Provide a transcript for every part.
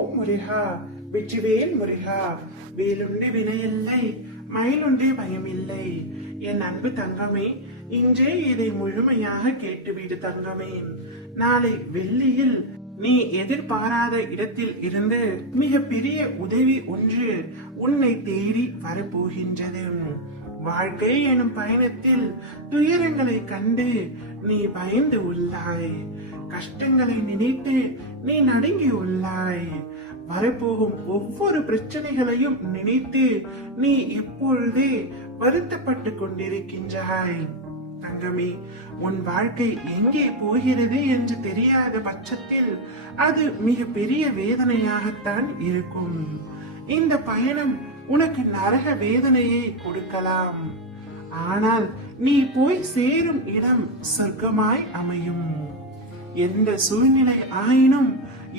ஓம் முருகா, வெற்றிவேல் முருகா. வேலுண்டு வினையில்லை, மயிலுண்டு பயமில்லை. என் அன்பு தங்கமே, இன்றே இதை முழுமையாக கேட்டுவிடு தங்கமே. நாளை வெள்ளியில் நீ எதிர்பாராத இடத்தில் இருந்து மிக பெரிய உதவி ஒன்று உன்னை தேடி வரப்போகின்றது. வாழ்க்கை எனும் பயணத்தில் துயரங்களை கண்டு நீ பயந்து உள்ளாய். கஷ்டங்களை நினைத்து நீ நடுங்கி உள்ளாய். வரப்போகும் ஒவ்வொரு பிரச்சனைகளையும் நினைத்து நீ இப்பொழுதே வருத்தப்பட்டு கொண்டிருக்கின்றாய். தங்கமே, உன் வாழ்க்கை எங்கே போகிறது என்று தெரியாத பட்சத்தில் அது மிக பெரிய வேதனையாகத்தான் இருக்கும். இந்த பயணம் உனக்கு நரக வேதனையை கொடுக்கலாம். ஆனால் நீ போய் சேரும் இடம் சொர்க்கமாய் அமையும். எந்த சூழ்நிலை ஆயினும்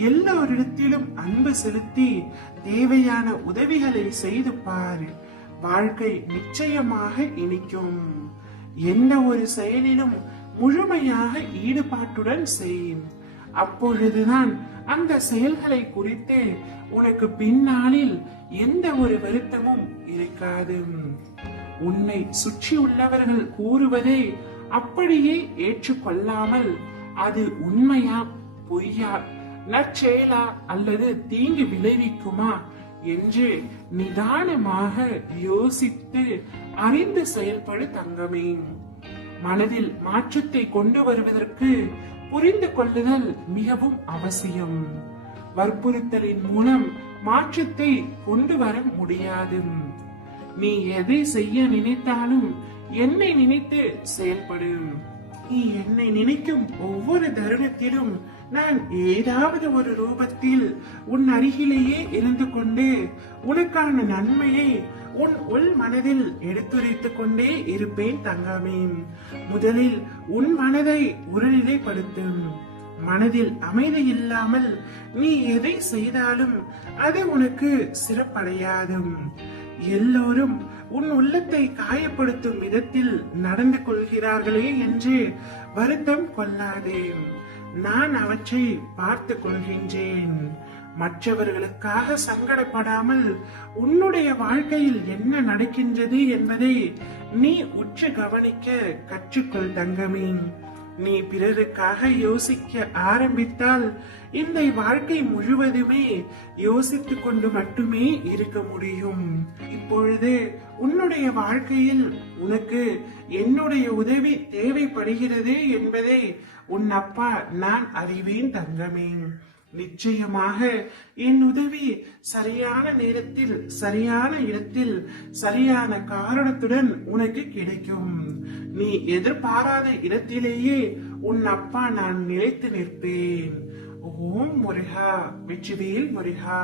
எல்லோரிடத்திலும் அன்பு செலுத்தி தேவையான உதவிகளை செய்து பார். வாழ்க்கை நிச்சயமாக இனிக்கும். எந்த ஒரு செயலிலும் முழுமையாக ஈடுபாட்டுடன் செய். அப்பொழுதுதான் அந்த செயல்களை குறித்து உனக்கு பின்னாளில் எந்த ஒரு வருத்தமும் இருக்காது. உன்னை சுற்றி உள்ளவர்கள் கூறுவதை அப்படியே ஏற்றுக்கொள்ளாமல் அது உண்மையா பொய்யா, நற்செயலா அல்லது தீங்கு விளைவிக்குமா என்று நிதானமாக யோசித்து அறிந்து செயல்படு தங்கமே. மனதில் மாற்றத்தை கொண்டு வருவதற்கு புரிந்து கொள்ளுதல் மிகவும் அவசியம். வற்புறுத்தலின் மூலம் மாற்றத்தை கொண்டு வர முடியாது. நீ எதை செய்ய நினைத்தாலும் என்னை நினைத்து செயல்படும். நீ என்னை நினைக்கும் ஒவ்வொரு தருணத்திலும் நான் ஏதாவது ஒரு ரூபத்தில் உன் அருகிலேயே இருந்து கொண்டு உனக்கான நன்மையை உன் உள் மனதில் எடுத்துரைத்துக் கொண்டே இருப்பேன் தங்கமே. முதலில் உன் மனதை ஒருநிலைப்படுத்தும். மனதில் அமைதி இல்லாமல் நீ எதை செய்தாலும் அது உனக்கு சிறப்படையாது. எல்லோரும் உன் உள்ளத்தை காயப்படுத்தும் விதத்தில் நடந்து கொள்கிறார்களே என்று வருத்தம் கொள்ளாதே. நான் அவற்றை பார்த்து கொள்கின்றேன். மற்றவர்களுக்காக சங்கடப்படாமல் உன்னுடைய வாழ்க்கையில் என்ன நடக்கின்றது என்பதை நீ உற்று கவனிக்க கற்றுக்கொள் தங்கமே. நீ பிறருக்காக யோசிக்க ஆரம்பித்தால் இந்த வாழ்க்கை முழுவதுமே யோசித்துக் கொண்டு மட்டுமே இருக்க முடியும். இப்பொழுது உன்னுடைய வாழ்க்கையில் உனக்கு என்னுடைய உதவி தேவைப்படுகிறது என்பதை உன் அப்பா நான் அறிவேன் தங்கமே. நிச்சயமாக என் உதவி சரியான நேரத்தில் சரியான இடத்தில் சரியான காரணத்துடன் உனக்கு கிடைக்கும். நீ எதிர்பாராத இடத்திலேயே உன் அப்பா நான் நிலைத்து நிற்பேன். ஓம் முருகா, வெற்றிவேல் முருகா.